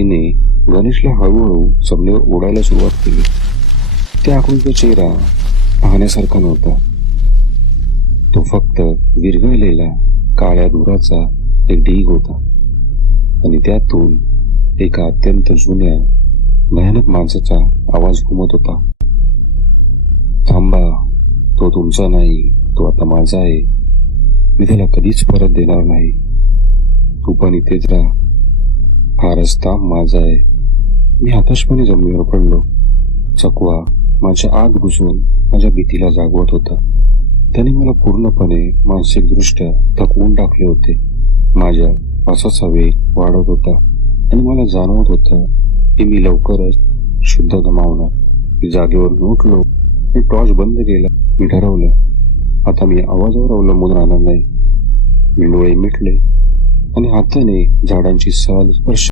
तिने गणेशला हळूहळू जमिनीवर ओढायला सुरुवात केली. त्या आकृतीचा चेहरा पाहण्यासारखा नव्हता. तो फक्त विरघळलेला काळ्या धुराचा एक ढीग होता आणि त्यातून एका अत्यंत जुन्या भयानक माणसाचा आवाज घुमत होता. थांबा तो तुमचा नाही तो आता माझा आहे. मी त्याला कधीच परत देणार नाही. तू पण इथेच राहा. हा रस्ता माझा आहे. मी हताशपणे जमिनीवर पडलो. चकवा माझ्या आत घुसून माझ्या भीतीला जागवत होता. त्याने मला पूर्णपणे मानसिकदृष्ट्या थकवून टाकले होते. माझ्या असाचा वेग वाढत होता आणि मला जाणवत होतं की मी लवकरच शुद्ध गमावणार. मी जागेवर उठलो मी टॉर्च बंद केला मी ठरवलं आता मी आवाजावर अवलंबून राहणार नाही. मी डोळे मिटले आणि हाताने झाडांची सहज स्पर्श